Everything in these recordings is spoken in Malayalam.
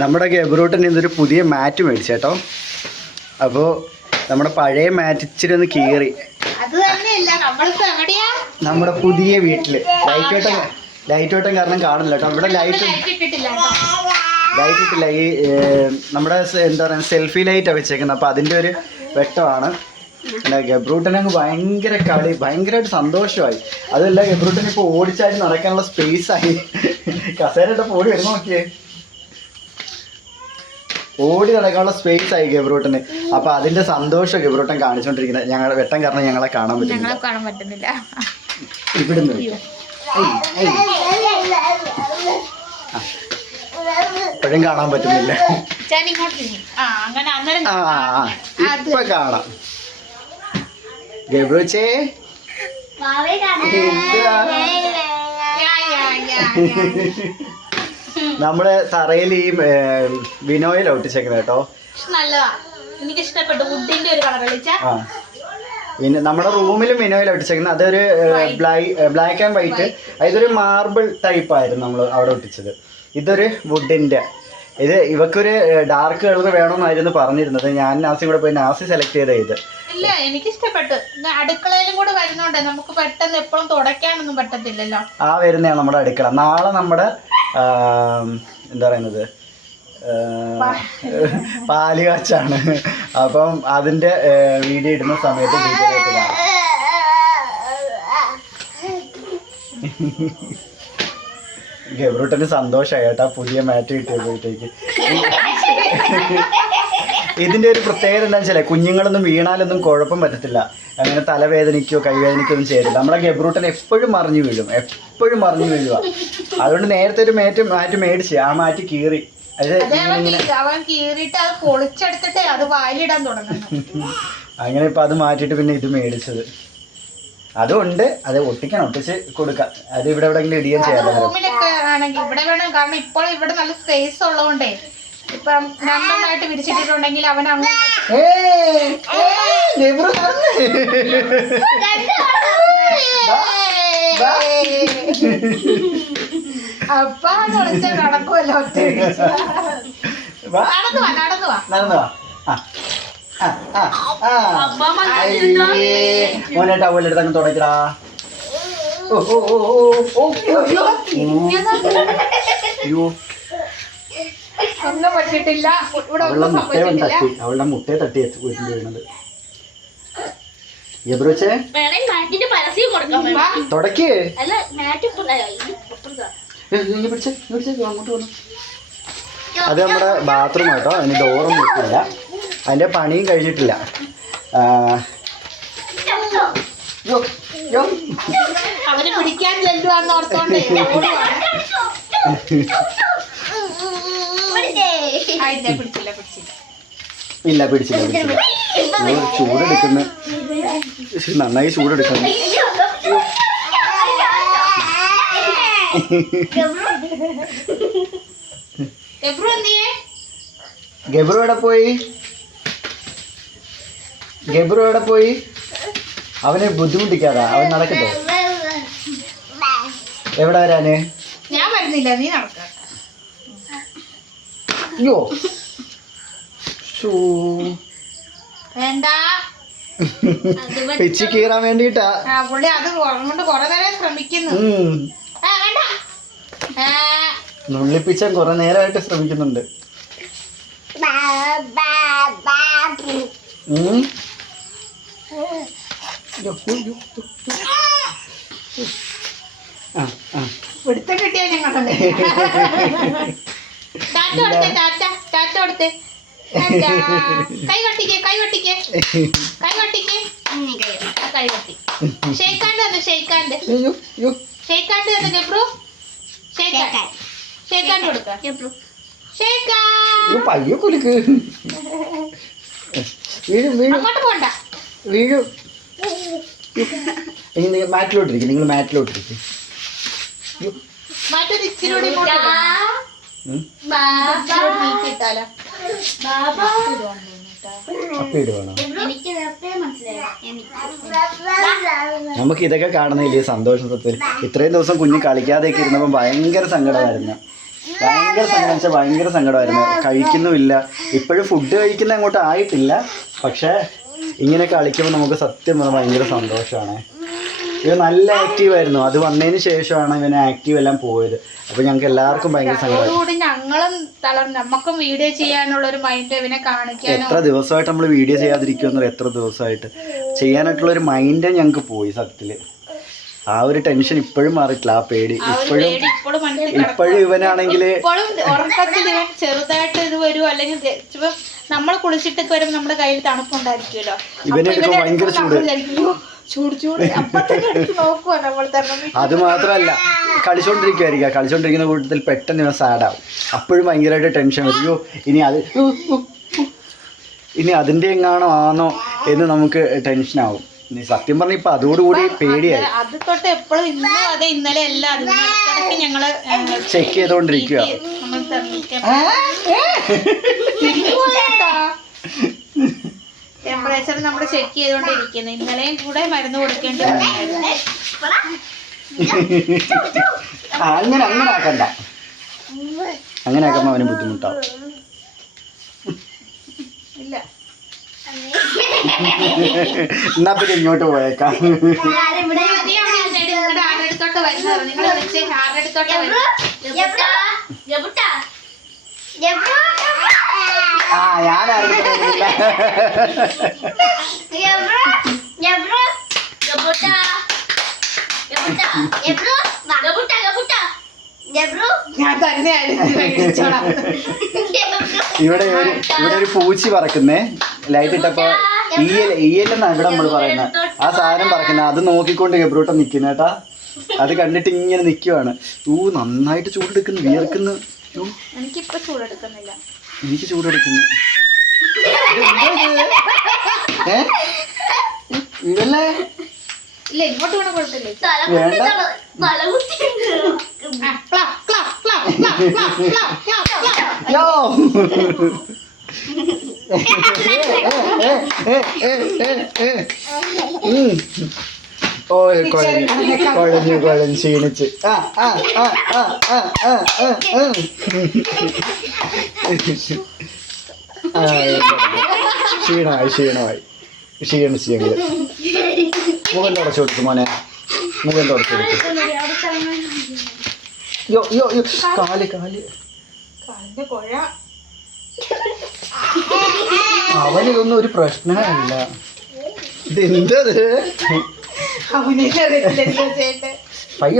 നമ്മുടെ ഗബ്രൂട്ടൻ ഇന്നൊരു പുതിയ മാറ്റ് മേടിച്ചു കേട്ടോ. അപ്പോൾ നമ്മുടെ പഴയ മാറ്റ് ഇച്ചിരി ഒന്ന് കീറി നമ്മുടെ പുതിയ വീട്ടില് ലൈറ്റ് വെട്ടം കാരണം കാണില്ല കേട്ടോ. ഇവിടെ ലൈറ്റ് ഇട്ടില്ല. ഈ നമ്മുടെ എന്താ പറയുക സെൽഫി ലൈറ്റാണ് വെച്ചേക്കുന്നത്. അപ്പോൾ അതിൻ്റെ ഒരു വെട്ടമാണ്. ഗബ്രൂട്ടനങ്ങ് ഭയങ്കര കളി, ഭയങ്കരമായിട്ട് സന്തോഷമായി. അതല്ല ഗബ്രൂട്ടൻ ഇപ്പോൾ ഓടിച്ചാടി നടക്കാനുള്ള സ്പേസായി. കസേരയുടെ ഓടി വരുന്ന നോക്കിയേ, ഓടി നടക്കാനുള്ള സ്പേസ് ആയി ഗബ്രൂട്ടന്. അപ്പൊ അതിന്റെ സന്തോഷം ഗബ്രൂട്ടൻ കാണിച്ചോണ്ടിരിക്കുന്നത്. ഞങ്ങളുടെ വെട്ടം കാരണം ഞങ്ങളെ കാണാൻ പറ്റുന്നില്ല. ഇവിടുന്ന് ഇപ്പോഴും കാണാൻ പറ്റുന്നില്ല. ഇപ്പൊ കാണാം. ഗബ്രൂച്ചേ നമ്മുടെ തറയിൽ ഈ വിനോയിൽ ഒട്ടിച്ചേക്കുന്നത് കേട്ടോ. പിന്നെ നമ്മുടെ റൂമിലും വിനോയിൽ ഒട്ടിച്ചേക്കുന്നത്. അതൊരു ബ്ലാക്ക് ആൻഡ് വൈറ്റ്, ഇതൊരു മാർബിൾ ടൈപ്പ് ആയിരുന്നു നമ്മൾ അവിടെ ഒട്ടിച്ചത്. ഇതൊരു വുഡിന്റെ. ഇത് ഇവക്കൊരു ഡാർക്ക് കളർ വേണമെന്നായിരുന്നു പറഞ്ഞിരുന്നത്. ഞാൻ നാസിയും കൂടെ പോയി നാസി സെലക്ട് ചെയ്ത ഇത്. ഇല്ല, എനിക്ക് ഇഷ്ടപ്പെട്ടു. അടുക്കളയിലും കൂടെ വരുന്നോണ്ടേ നമുക്ക് പെട്ടെന്ന് എപ്പോഴും തുടയ്ക്കാനൊന്നും പറ്റത്തില്ലല്ലോ. വരുന്നതാണ് നമ്മുടെ അടുക്കള. നാളെ നമ്മുടെ എന്താ പറയുന്നത് പാല് കാച്ചാണ്. അപ്പം അതിന്റെ വീഡിയോ ഇടുന്ന സമയത്ത് ഡീറ്റെയിൽ ആയിട്ട് കാണാം. ഗബ്രൂട്ടന് സന്തോഷമായി കേട്ടാ പുതിയ മാറ്റ് കിട്ടിയപ്പോഴത്തേക്ക്. ഇതിന്റെ ഒരു പ്രത്യേകത എന്താണെന്ന് വെച്ചാൽ കുഞ്ഞുങ്ങളൊന്നും വീണാലൊന്നും കുഴപ്പം പറ്റത്തില്ല. അങ്ങനെ തലവേദനയ്ക്കോ കൈവേദനയ്ക്കോ ഒന്നും ചെയ്തില്ല. നമ്മുടെ ഗബ്രൂട്ടൻ എപ്പോഴും മറിഞ്ഞു വീഴുക. അതുകൊണ്ട് നേരത്തെ ഒരു മാറ്റ് മേടിച്ച് ആ മാറ്റ് കീറി. അങ്ങനെ ഇപ്പൊ അത് മാറ്റിട്ട് പിന്നെ ഇത് മേടിച്ചത്. അതുകൊണ്ട് അത് ഒട്ടിച്ച് കൊടുക്കാം. അത് ഇവിടെ എവിടെയെങ്കിലും ഇടിയാൻ ചെയ്യാം. ഇപ്പോൾ ഇവിടെ നല്ല സ്പേസ് ഉള്ളതുകൊണ്ടേ ഇപ്പം രണ്ടായിട്ട് വിരിച്ചിട്ടുണ്ടെങ്കിൽ അവൻ അപ്പൊ നടക്കുമല്ലോ. നടന്നു മോനെ ടവലെടുത്തങ്ങ് തുടക്കടാ. ഒന്നും പറ്റിട്ടില്ല. അവളുടെ മുട്ടയെ തട്ടി വീണത്. ഗബ്രൂച്ചേ തുടക്കേ അങ്ങോട്ട് വന്നു. അത് നമ്മുടെ ബാത്റൂം കേട്ടോ. അതിന് ഡോറൊന്നും ഇട്ടില്ല. അതിന്റെ പണിയും കഴിഞ്ഞിട്ടില്ല. അവന് പിടിക്കാൻ ചെല്ലുവാന്നോർത്തോണ്ടേ പിടിച്ചില്ല. ചൂടെടുക്കുന്നു, നന്നായി ചൂടെടുക്കുന്നു. ഗബ്രു എവിടെ പോയി? അവനെ ബുദ്ധിമുട്ടിക്കാതാ, അവൻ നടക്കട്ടെ. എവിടെ വരാന്? ഞാൻ വരുന്നില്ല, നീ നടക്ക. അയ്യോ വേണ്ട, പിച്ചി കീറാൻ വേണ്ടിട്ടാ പുള്ളി. അത് കൊണ്ട് കൊറേ നേരം ശ്രമിക്കുന്നു. നുള്ളിപ്പിച്ചാൻ കുറെ നേരമായിട്ട് ശ്രമിക്കുന്നുണ്ട്. പിടുത്തം കിട്ടിയാ ഞങ്ങളുടെ കൈ കൊട്ടിക്ക് ഷെയ്ക്കാണ്ട് തന്നെ ഗബ്രു. ഷെയ്ക്കാണ്ട് കൊടുക്ക. പയ്യെ കുലുക്ക്. അങ്ങോട്ട് പോണ്ട. വീഴും. മാറ്റിലോട്ടിരിക്കും. നിങ്ങൾ മാറ്റിലോട്ടിരിക്കും. മാറ്റൊരു ഇച്ചിരി കൂടി നീക്കിട്ടാലോ. നമുക്ക് ഇതൊക്കെ കാണുന്നില്ലേ സന്തോഷം. സത്യം ഇത്രയും ദിവസം കുഞ്ഞ് കളിക്കാതെയൊക്കെ ഇരുന്നപ്പോൾ ഭയങ്കര സങ്കടമായിരുന്നു. ഭയങ്കര സങ്കടം വെച്ചാൽ ഭയങ്കര സങ്കടമായിരുന്നു. കഴിക്കുന്നുമില്ല. ഇപ്പോഴും ഫുഡ് കഴിക്കുന്ന അങ്ങോട്ട് ആയിട്ടില്ല. പക്ഷേ ഇങ്ങനെ കളിക്കുമ്പോൾ നമുക്ക് സത്യം പറഞ്ഞാൽ ഭയങ്കര സന്തോഷമാണ്. ഇത് നല്ല ആക്റ്റീവ് ആയിരുന്നു. അത് വന്നതിന് ശേഷമാണ് ഇവന് ആക്റ്റീവ് എല്ലാം പോയത്. അപ്പോൾ ഞങ്ങൾക്ക് എല്ലാവർക്കും ഭയങ്കര സങ്കടമായി. ഞങ്ങളും തളർന്നു. നമുക്കും വീഡിയോ ചെയ്യാനുള്ള ഒരു മൈൻഡ് ഇവനെ കാണിക്കാനോ. എത്ര ദിവസമായിട്ട് നമ്മൾ വീഡിയോ ചെയ്യാതിരിക്കുമെന്നോ, എത്ര ദിവസമായിട്ട് ചെയ്യാനായിട്ടുള്ള ഒരു മൈൻഡ് ഞങ്ങൾക്ക് പോയി സത്യത്തിൽ. ആ ഒരു ടെൻഷൻ ഇപ്പോഴും മാറിയിട്ടില്ല. ആ പേടി ഇപ്പോഴും ഇവനാണെങ്കിൽ ഉറക്കത്തിൽ ഇവൻ ചെറുതായിട്ട് ഇത് വരുമോ, അല്ലെങ്കിൽ നമ്മൾ കുളിച്ചിട്ടൊക്കെ വരുമ്പോൾ നമ്മുടെ കയ്യിൽ തണുപ്പുണ്ടായിരിക്കുമല്ലോ. ഇവനെടുക്കും ഭയങ്കര ചൂട്. അത് മാത്രമല്ല കളിച്ചോണ്ടിരിക്കുന്ന കൂട്ടത്തിൽ പെട്ടെന്ന് ഇവൻ സാഡാവും. അപ്പോഴും ഭയങ്കരമായിട്ട് ടെൻഷൻ വരും. അയ്യോ ഇനി അതിൻ്റെ എങ്ങാണോ ആണോ എന്ന് നമുക്ക് ടെൻഷനാവും. സത്യം പറഞ്ഞ ഇപ്പൊ അതോടുകൂടി പേടിയായി. അത് തൊട്ട് എപ്പോഴും ഇന്നലെ എല്ലാം ഞങ്ങള് ചെക്ക് ചെയ്തോണ്ടിരിക്കുക. ടെമ്പറേച്ചർ നമ്മൾ ചെക്ക് ചെയ്തോണ്ടിരിക്കുന്നു. ഇന്നലെയും കൂടെ മരുന്ന് കൊടുക്കേണ്ടി വന്നായിരുന്നു. അങ്ങനെ ആക്കണ്ട. അങ്ങനെ ആക്കുമ്പോ അവന് ബുദ്ധിമുട്ടാവും. ഇല്ല എന്നാ പിന്നെ ഇങ്ങോട്ട് പോയേക്കാം. ആരെടുത്തോട്ട് വരുന്നത് നിങ്ങൾ വിളിച്ചേ. ആരെടുത്തോട്ട് ഇവിടെ ഒരു പൂച്ചി പറക്കുന്നേ. ലൈറ്റ് ഇട്ടപ്പോ ഈയലെന്നാ ഇവിടെ നമ്മൾ പറയുന്നത്. ആ സാധനം പറക്കുന്നത്. അത് നോക്കിക്കൊണ്ട് ഗബ്രൂട്ടൻ നിൽക്കുന്ന കേട്ടാ. അത് കണ്ടിട്ട് ഇങ്ങനെ നിൽക്കുവാണ്. നന്നായിട്ട് ചൂടെടുക്കുന്നു, വിയർക്കുന്നു. എനിക്കിപ്പോ ചൂടെടുക്കുന്നില്ല. എനിക്ക് ചൂടെടുക്കുന്നു. ഇതല്ലേ ഇല്ല, ഇങ്ങോട്ട് വേണം കുഴപ്പമില്ല. കുഴഞ്ഞു ക്ഷീണിച്ച് ക്ഷീണിച്ച് ഞങ്ങള് മുഖം തുടച്ചു കൊടുക്കും മോനെ. മുഖം തുടച്ചു കൊടുക്കും. കാലിന്റെ കുഴ അവനിതൊന്നും ഒരു പ്രശ്നമല്ല. ഇതെന്തത്? പയ്യ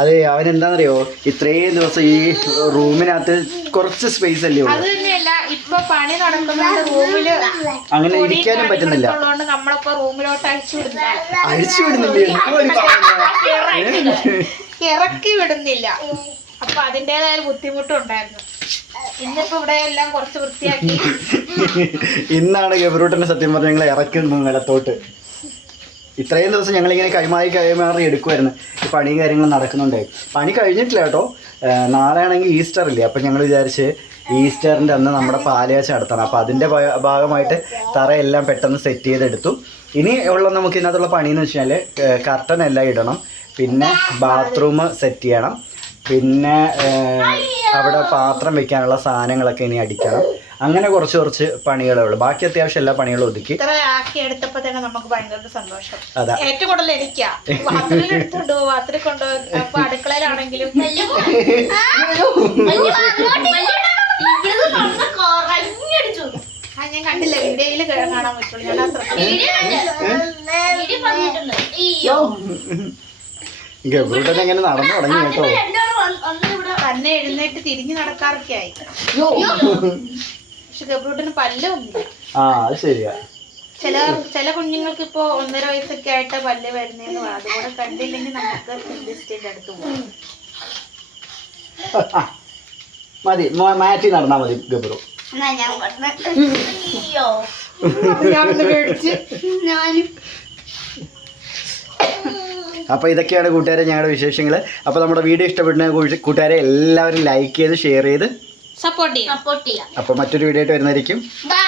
അതെ, അവനെന്താണെന്നറിയോ, ഇത്രയും ദിവസം ഈ റൂമിനകത്ത് കുറച്ച് സ്പേസ് അല്ലേ ഉള്ളൂ. ഇപ്പൊ പണി നടക്കുന്നുണ്ട്. റൂമില് അങ്ങനെ ഇരിക്കാനും പറ്റുന്നില്ല. നമ്മളിപ്പോ റൂമിലോട്ട് അഴിച്ചു വിടുന്നില്ല. ഇറക്കി വിടുന്നില്ല. അപ്പൊ അതിൻ്റെതായ ബുദ്ധിമുട്ടുണ്ടായിരുന്നു. ഇന്നിപ്പോ ഇവിടെ എല്ലാം കുറച്ച് വൃത്തിയാക്കി. ഇന്നാണ് ഗബ്രൂട്ടനെ സത്യം പറഞ്ഞ ഞങ്ങൾ ഇറക്കുന്നത് നിലത്തോട്ട്. ഇത്രയും ദിവസം ഞങ്ങളിങ്ങനെ കൈമാറി എടുക്കുമായിരുന്നു. ഈ പണിയും കാര്യങ്ങളും നടക്കുന്നുണ്ടായി. പണി കഴിഞ്ഞിട്ടില്ല കേട്ടോ. നാളെ ആണെങ്കിൽ ഈസ്റ്റർ ഇല്ലേ. അപ്പം ഞങ്ങൾ വിചാരിച്ച് ഈസ്റ്ററിൻ്റെ അന്ന് നമ്മുടെ പാലുകാച്ച നടത്തണം. അപ്പോൾ അതിൻ്റെ ഭാഗമായിട്ട് തറയെല്ലാം പെട്ടെന്ന് സെറ്റ് ചെയ്തെടുത്തു. ഇനി ഉള്ള നമുക്ക് ഇതിനകത്തുള്ള പണിയെന്ന് വെച്ച് കഴിഞ്ഞാൽ കർട്ടൻ എല്ലാം ഇടണം, പിന്നെ ബാത്റൂം സെറ്റ് ചെയ്യണം, പിന്നെ അവിടെ പാത്രം വെക്കാനുള്ള സാധനങ്ങളൊക്കെ ഇനി അടിക്കണം. അങ്ങനെ കുറച്ച് പണികളേ ഉള്ളൂ. ബാക്കി അത്യാവശ്യം എല്ലാ പണികളും ഒതുക്കി എടുത്തപ്പോ തന്നെ നമുക്ക് ഭയങ്കര സന്തോഷം. അതാ ഏറ്റവും കൂടുതൽ എനിക്കാ. ബാത്റൂമിൽ കൊണ്ടുപോകും. അപ്പൊ അടുക്കളയിലാണെങ്കിലും ഞാൻ കണ്ടില്ല. വീഡിയോയില് കാണാൻ പറ്റുള്ളൂ. ഞാൻ ഗബ്രൂട്ടൻ എങ്ങനെ നടന്നു തുടങ്ങി കേട്ടോ. തന്നെ എഴുന്നേറ്റ് തിരിഞ്ഞു നടക്കാറൊക്കെ ആയി. പക്ഷെ ഗബ്രൂട്ടന് പല്ലൊന്നുമില്ല. അത് ശരിയാ. ചില കുഞ്ഞുങ്ങൾക്ക് ഇപ്പൊ 1.5 വയസ്സൊക്കെ ആയിട്ട് പല്ല് വരുന്നേന്ന് പറയാം. അതുകൂടെ കണ്ടില്ലെങ്കിൽ നമുക്ക് ഡെന്റിസ്റ്റിന്റെ അടുത്ത് പോകും. മതി, മാറ്റി നടന്നാ മതി ഗബ്രു. അപ്പോൾ ഇതൊക്കെയാണ് കൂട്ടുകാരെ ഞങ്ങളുടെ വിശേഷങ്ങൾ. അപ്പോൾ നമ്മുടെ വീഡിയോ ഇഷ്ടപ്പെടുന്ന കൂട്ടുകാരെ എല്ലാവരും ലൈക്ക് ചെയ്ത് ഷെയർ ചെയ്ത് സപ്പോർട്ട് ചെയ്യാം. അപ്പോൾ മറ്റൊരു വീഡിയോ ആയിട്ട് വരുന്നതായിരിക്കും. ബൈ.